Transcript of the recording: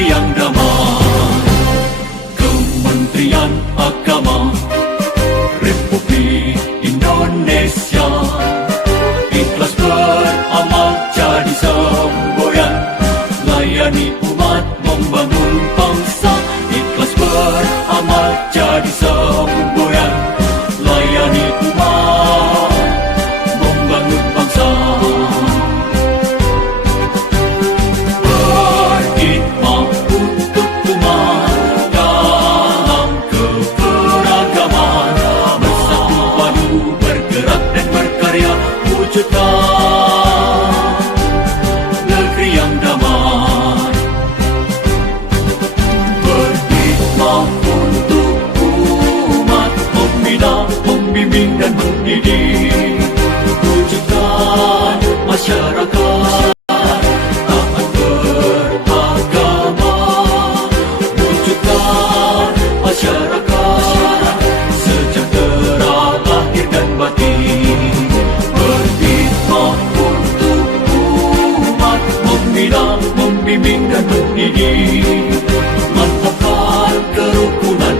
negeri yang damai. Kementerian Agama Republik Indonesia ikhlas beramal jadi semboyan, layani umat membangun bangsa. Ikhlas beramal jadi semboyan, layani umat membangun bangsa. Berkhidmat untuk umat dalam keberagaman, bersatu padu bergerak dan berkarya, wujudkan negeri yang damai. Berkhidmat untuk umat, membina, membimbing dan mendidik, wujudkan masyarakat taat beragama, wujudkan masyarakat sejahtera lahir dan batin. Berkhidmat untuk umat, membina, membimbing dan mendidik, mantapkan kerukunan